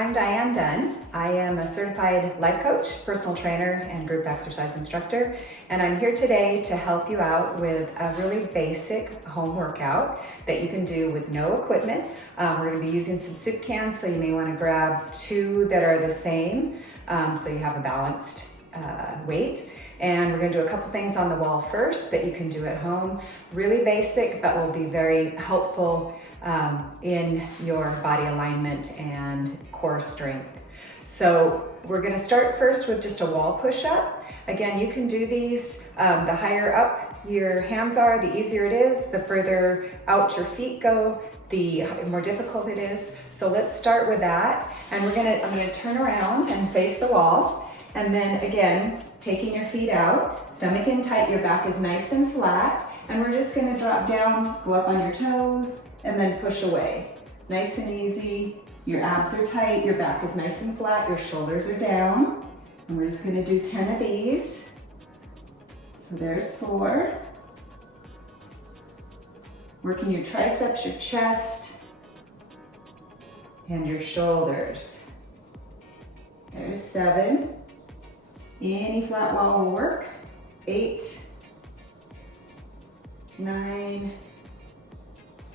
I'm Diane Dunn. I am a certified life coach, personal trainer, and group exercise instructor. And I'm here today to help you out with a really basic home workout that you can do with no equipment. We're going to be using some soup cans, so you may want to grab two that are the same so you have a balanced weight. And we're going to do a couple things on the wall first that you can do at home. Really basic, but will be very helpful in your body alignment and core strength. So we're going to start first with just a wall push-up. Again, you can do these, the higher up your hands are, the easier it is. The further out your feet go, the more difficult it is. So let's start with that. And I'm gonna turn around and face the wall. And then again, taking your feet out, stomach in tight, your back is nice and flat. And we're just gonna drop down, go up on your toes, and then push away. Nice and easy. Your abs are tight, your back is nice and flat, your shoulders are down. And we're just gonna do 10 of these. So there's 4. Working your triceps, your chest, and your shoulders. There's 7. Any flat wall will work. 8, 9,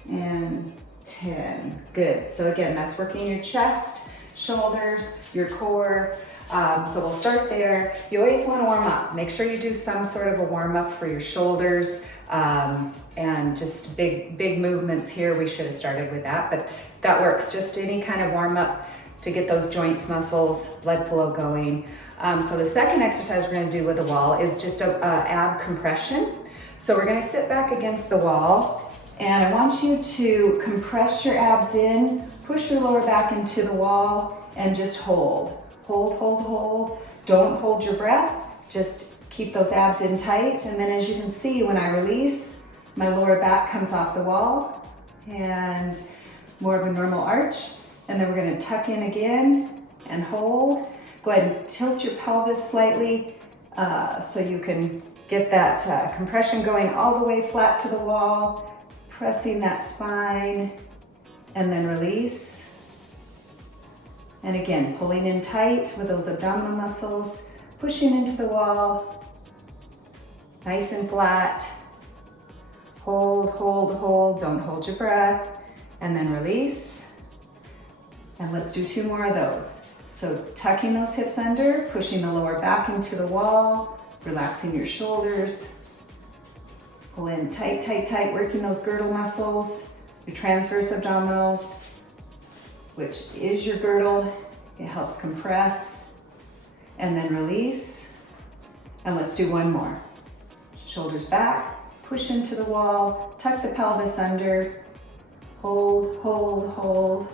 and 10. Good. So again, that's working your chest, shoulders, your core. So we'll start there. You always want to warm up. Make sure you do some sort of a warm up for your shoulders and just big movements here. We should have started with that, but that works. Just any kind of warm up to get those joints, muscles, blood flow going. So the second exercise we're going to do with the wall is just a ab compression. So we're going to sit back against the wall, and I want you to compress your abs in, push your lower back into the wall, and just hold. Hold, hold, hold. Don't hold your breath. Just keep those abs in tight. And then as you can see, when I release, my lower back comes off the wall and more of a normal arch. And then we're going to tuck in again and hold. Go ahead and tilt your pelvis slightly so you can get that compression going all the way flat to the wall, pressing that spine, and then release. And again, pulling in tight with those abdominal muscles, pushing into the wall, nice and flat. Hold, hold, hold, don't hold your breath, and then release. And let's do 2 more of those. So tucking those hips under, pushing the lower back into the wall, relaxing your shoulders. Pull in tight, tight, tight, working those girdle muscles, your transverse abdominals, which is your girdle. It helps compress. And then release. And let's do 1 more. Shoulders back, push into the wall, tuck the pelvis under, hold, hold, hold.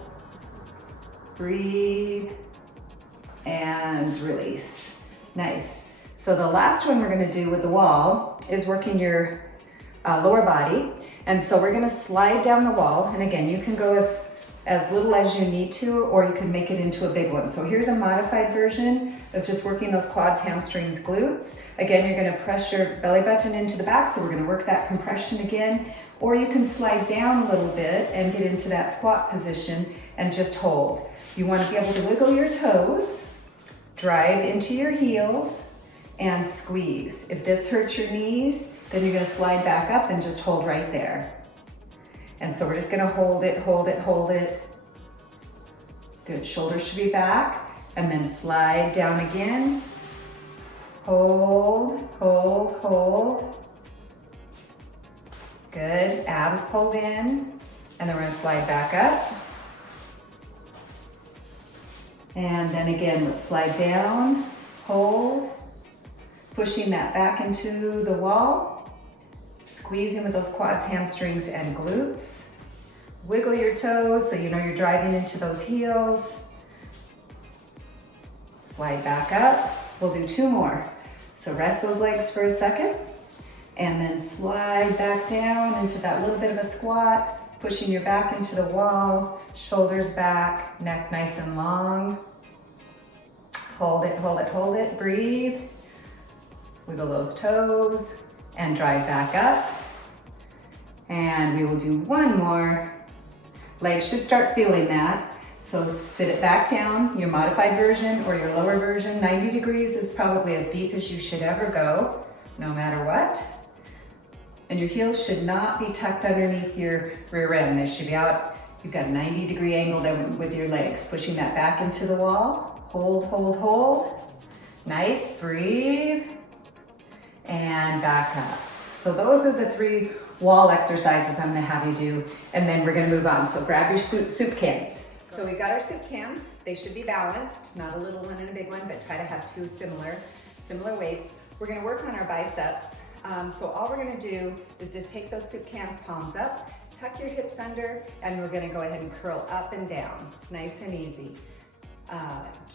Breathe and release. Nice. So the last one we're going to do with the wall is working your lower body. And so we're going to slide down the wall. And again, you can go as little as you need to, or you can make it into a big one. So here's a modified version of just working those quads, hamstrings, glutes. Again, you're going to press your belly button into the back. So we're going to work that compression again. Or you can slide down a little bit and get into that squat position and just hold. You want to be able to wiggle your toes, drive into your heels, and squeeze. If this hurts your knees, then you're going to slide back up and just hold right there. And so we're just going to hold it, hold it, hold it. Good. Shoulders should be back. And then slide down again. Hold, hold, hold. Good. Abs pulled in. And then we're going to slide back up. And then again, let's slide down, hold, pushing that back into the wall, squeezing with those quads, hamstrings, and glutes. Wiggle your toes so you know you're driving into those heels. Slide back up. We'll do 2 more. So rest those legs for a second, and then slide back down into that little bit of a squat, pushing your back into the wall, shoulders back, neck nice and long. Hold it, hold it, hold it, breathe. Wiggle those toes and drive back up. And we will do 1 more. Legs should start feeling that. So sit it back down, your modified version or your lower version. 90 degrees is probably as deep as you should ever go, no matter what. And your heels should not be tucked underneath your rear end. They should be out. You've got a 90-degree angle down with your legs, pushing that back into the wall. Hold, hold, hold. Nice, breathe, and back up. So those are the 3 wall exercises I'm gonna have you do, and then we're gonna move on. So grab your soup cans. So we've got our soup cans. They should be balanced, not a little one and a big one, but try to have 2 similar weights. We're gonna work on our biceps. So all we're gonna do is just take those soup cans, palms up, tuck your hips under, and we're gonna go ahead and curl up and down, nice and easy.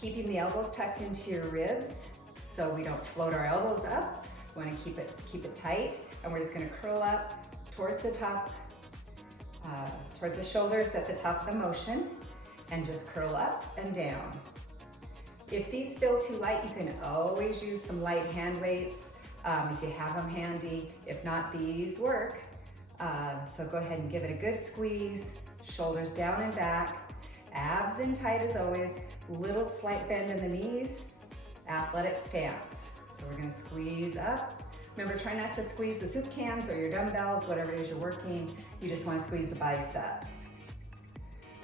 Keeping the elbows tucked into your ribs so we don't float our elbows up. We wanna keep it tight, and we're just gonna curl up towards the top, towards the shoulders at the top of the motion, and just curl up and down. If these feel too light, you can always use some light hand weights if you have them handy. If not, these work. So go ahead and give it a good squeeze, shoulders down and back, abs in tight as always, little slight bend in the knees, athletic stance. So we're gonna squeeze up. Remember, try not to squeeze the soup cans or your dumbbells, whatever it is you're working. You just wanna squeeze the biceps.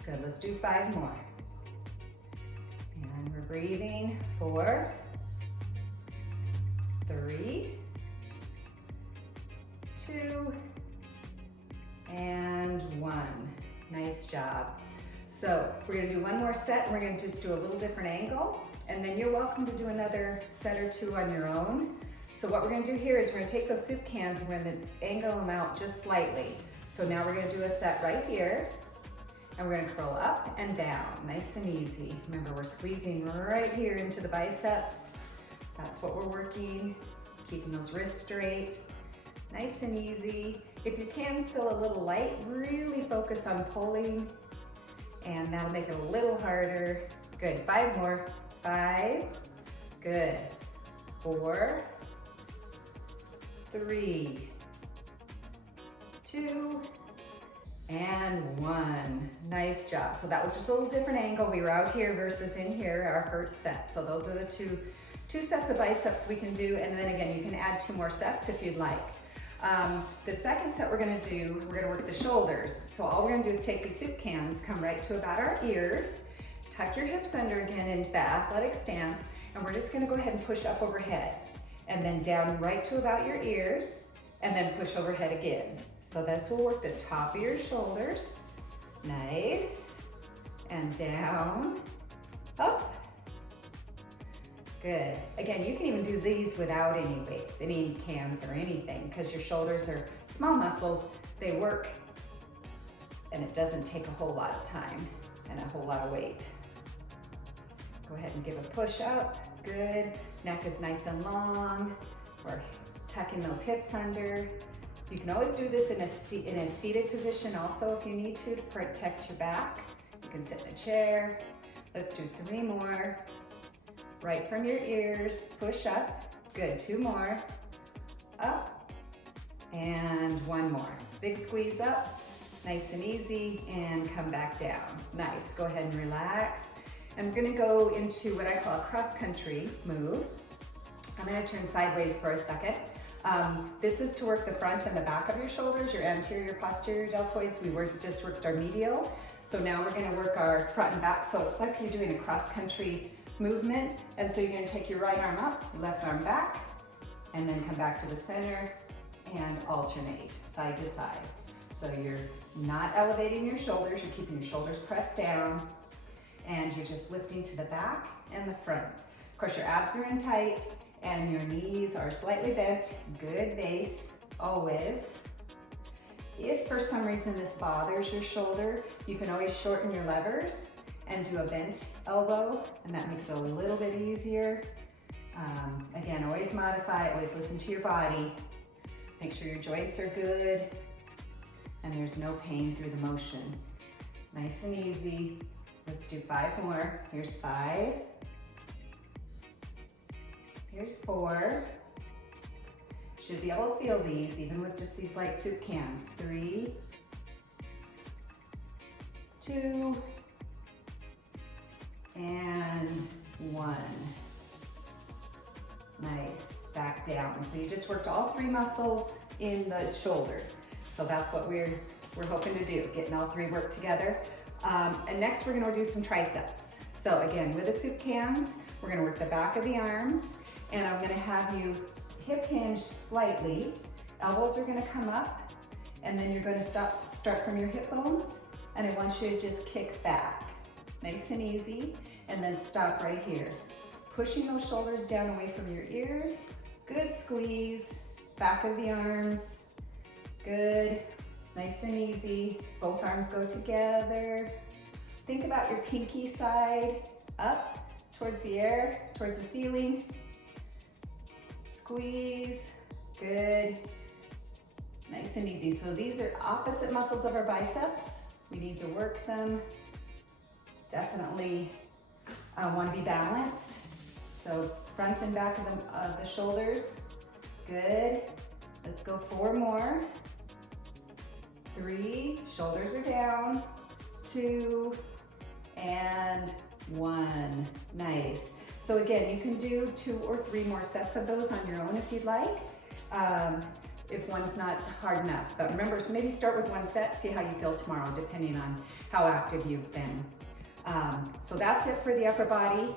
Good, let's do 5 more. And we're breathing, 4, 3, 2, and 1. Nice job. So we're gonna do 1 more set, and we're gonna just do a little different angle, and then you're welcome to do another set or 2 on your own. So what we're gonna do here is we're gonna take those soup cans and we're gonna angle them out just slightly. So now we're gonna do a set right here, and we're gonna curl up and down, nice and easy. Remember, we're squeezing right here into the biceps. That's what we're working, keeping those wrists straight, nice and easy. If your cans feel a little light, really focus on pulling, and that'll make it a little harder. Good, 5 more. 5, good. 4, 3, 2, and 1. Nice job. So that was just a little different angle. We were out here versus in here, our first set. So those are the two sets of biceps we can do, and then again, you can add 2 more sets if you'd like. The second set we're gonna work the shoulders. So all we're gonna do is take these soup cans, come right to about our ears, tuck your hips under again into that athletic stance, and we're just gonna go ahead and push up overhead, and then down right to about your ears, and then push overhead again. So this will work the top of your shoulders, nice, and down, up. Good. Again, you can even do these without any weights, any cans or anything, because your shoulders are small muscles. They work, and it doesn't take a whole lot of time and a whole lot of weight. Go ahead and give a push up. Good. Neck is nice and long. We're tucking those hips under. You can always do this in a seated position also if you need to protect your back. You can sit in a chair. Let's do 3 more. Right from your ears, push up. Good, 2 more. Up, and 1 more. Big squeeze up, nice and easy, and come back down. Nice, go ahead and relax. And we're gonna go into what I call a cross-country move. I'm gonna turn sideways for a second. This is to work the front and the back of your shoulders, your anterior, posterior deltoids. We just worked our medial. So now we're gonna work our front and back. So it's like you're doing a cross-country movement. And so you're gonna take your right arm up, left arm back, and then come back to the center and alternate side to side. So you're not elevating your shoulders, you're keeping your shoulders pressed down, and you're just lifting to the back and the front. Of course, your abs are in tight and your knees are slightly bent. Good base, always. If for some reason this bothers your shoulder, you can always shorten your levers and do a bent elbow, and that makes it a little bit easier. Again, always modify, always listen to your body. Make sure your joints are good and there's no pain through the motion. Nice and easy. Let's do 5 more. Here's 5. Here's 4. Should be able to feel these even with just these light soup cans. 3, 2, and 1. Nice, back down. So you just worked all 3 muscles in the shoulder. So that's what we're hoping to do, getting all 3 work together. And next we're gonna do some triceps. So again, with the soup cans, we're gonna work the back of the arms, and I'm gonna have you hip hinge slightly. Elbows are gonna come up, and then you're gonna start from your hip bones, and I want you to just kick back. Nice and easy, and then stop right here. Pushing those shoulders down away from your ears. Good squeeze, back of the arms. Good, nice and easy. Both arms go together. Think about your pinky side up towards the air, towards the ceiling. Squeeze, good. Nice and easy. So these are opposite muscles of our biceps. We need to work them. Definitely want to be balanced. So front and back of the shoulders. Good. Let's go 4 more. 3, shoulders are down. 2, and 1. Nice. So again, you can do 2 or 3 more sets of those on your own if you'd like, if one's not hard enough. But remember, so maybe start with 1 set, see how you feel tomorrow, depending on how active you've been. So that's it for the upper body,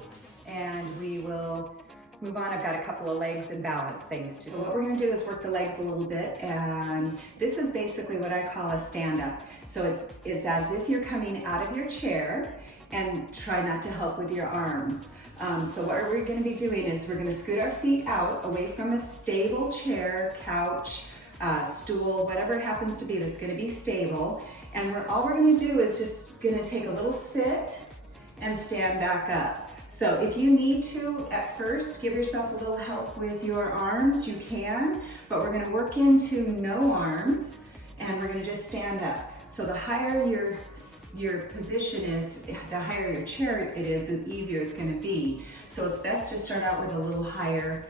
and we will move on. I've got a couple of legs and balance things to do. So what we're gonna do is work the legs a little bit, and this is basically what I call a stand-up. So it's as if you're coming out of your chair, and try not to help with your arms. So what we're gonna be doing is we're gonna scoot our feet out away from a stable chair, couch, stool, whatever it happens to be that's gonna be stable. And all we're gonna do is just gonna take a little sit and stand back up. So if you need to, at first, give yourself a little help with your arms, you can, but we're gonna work into no arms, and we're gonna just stand up. So the higher your position is, the higher your chair it is, the easier it's gonna be. So it's best to start out with a little higher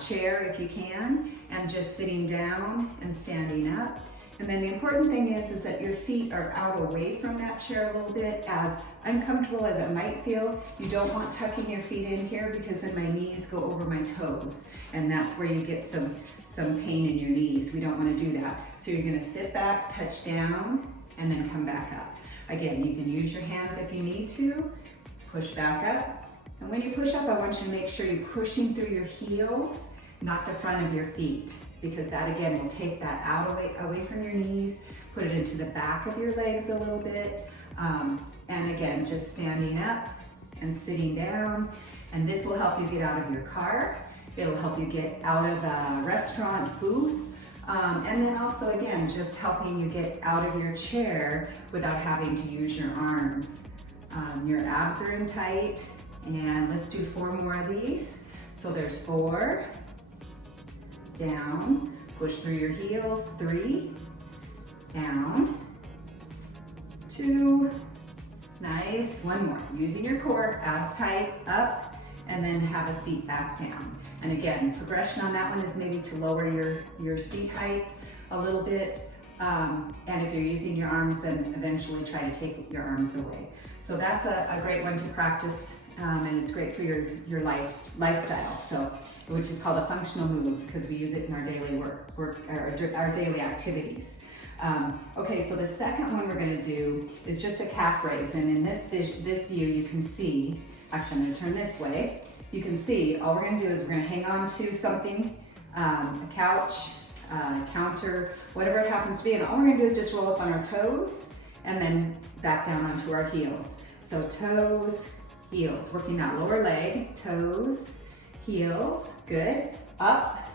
chair if you can, and just sitting down and standing up. And then the important thing is that your feet are out away from that chair a little bit. As uncomfortable as it might feel, you don't want tucking your feet in here, because then my knees go over my toes, and that's where you get some pain in your knees. We don't want to do that. So you're going to sit back, touch down, and then come back up. Again, you can use your hands if you need to. Push back up. And when you push up, I want you to make sure you're pushing through your heels, not the front of your feet, because that again will take that away from your knees, put it into the back of your legs a little bit. And again, just standing up and sitting down. And this will help you get out of your car. It'll help you get out of a restaurant booth. And then also, again, just helping you get out of your chair without having to use your arms. Your abs are in tight, and let's do 4 more of these. So there's 4, down, push through your heels, 3, down, 2, nice, 1 more. Using your core, abs tight, up, and then have a seat back down. And again, progression on that one is maybe to lower your seat height a little bit. And if you're using your arms, then eventually try to take your arms away. So that's a great one to practice, and it's great for your lifestyle. So, which is called a functional move, because we use it in our daily our daily activities. Okay, so the second one we're going to do is just a calf raise, and in this view you can see. Actually, I'm going to turn this way. You can see all we're going to do is we're going to hang on to something, a couch, counter, whatever it happens to be, and all we're going to do is just roll up on our toes and then back down onto our heels. So toes, heels, working that lower leg, toes, heels, good, up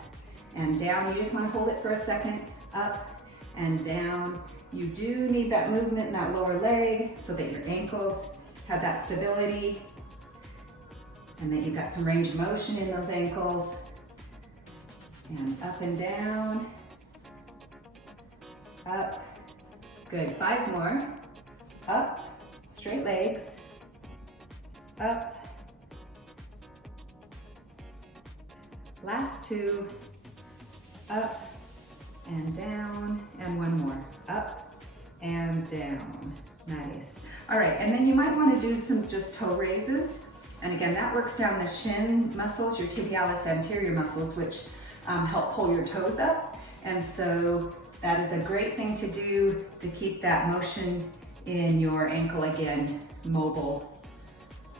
and down. You just want to hold it for a second, up and down. You do need that movement in that lower leg so that your ankles have that stability, and that you've got some range of motion in those ankles. And up and down, up, good, 5 more, up, straight legs, up, last 2, up and down, and 1 more, up and down, nice. All right, and then you might want to do some just toe raises. And again, that works down the shin muscles, your tibialis anterior muscles, which help pull your toes up. And so that is a great thing to do to keep that motion in your ankle again mobile,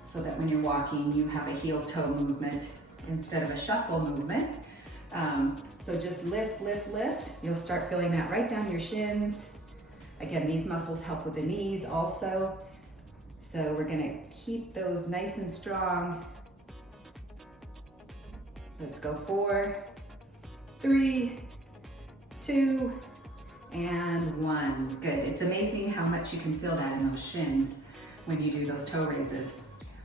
so that when you're walking, you have a heel toe movement instead of a shuffle movement. So just lift, lift, lift. You'll start feeling that right down your shins. Again, these muscles help with the knees also. So we're gonna keep those nice and strong. Let's go 4, 3, 2, and 1. Good. It's amazing how much you can feel that in those shins when you do those toe raises.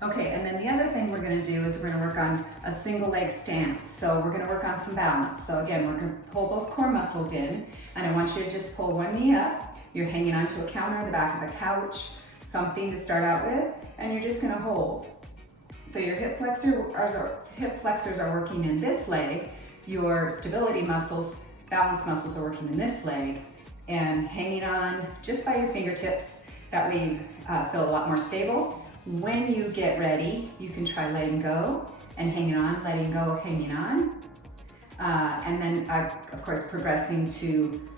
Okay, and then the other thing we're gonna do is we're gonna work on a single leg stance. So we're gonna work on some balance. So again, we're gonna pull those core muscles in, and I want you to just pull one knee up. You're hanging onto a counter, the back of a couch, something to start out with, and you're just gonna hold. So your hip flexors are working in this leg, your stability muscles, balance muscles are working in this leg, and hanging on just by your fingertips. That way you feel a lot more stable. When you get ready, you can try letting go and hanging on, letting go, hanging on. And then, of course, progressing to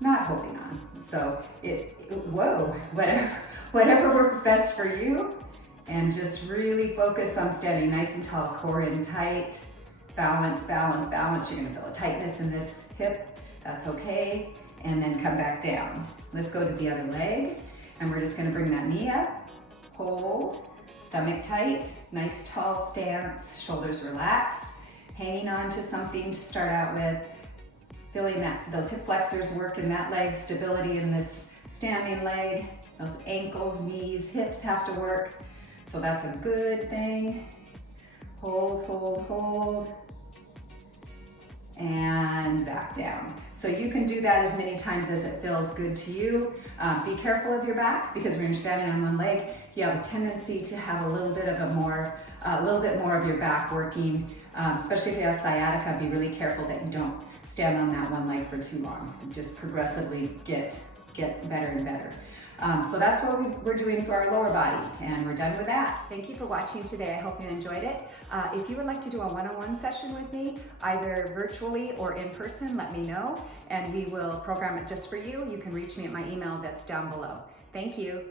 not holding on. So whatever works best for you. And just really focus on standing nice and tall, core in tight, balance, balance, balance. You're gonna feel a tightness in this hip, that's okay. And then come back down. Let's go to the other leg. And we're just gonna bring that knee up. Hold, stomach tight, nice tall stance, shoulders relaxed, hanging on to something to start out with, feeling that those hip flexors work in that leg, stability in this standing leg, those ankles, knees, hips have to work. So that's a good thing. Hold, hold, hold, and back down. So you can do that as many times as it feels good to you. Be careful of your back, because when you're standing on one leg, you have a tendency to have a little bit more of your back working. Especially if you have sciatica, be really careful that you don't stand on that one leg for too long. Just progressively get better and better. So that's what we're doing for our lower body, and we're done with that. Thank you for watching today. I hope you enjoyed it. If you would like to do a one-on-one session with me, either virtually or in person, let me know, and we will program it just for you. You can reach me at my email that's down below. Thank you.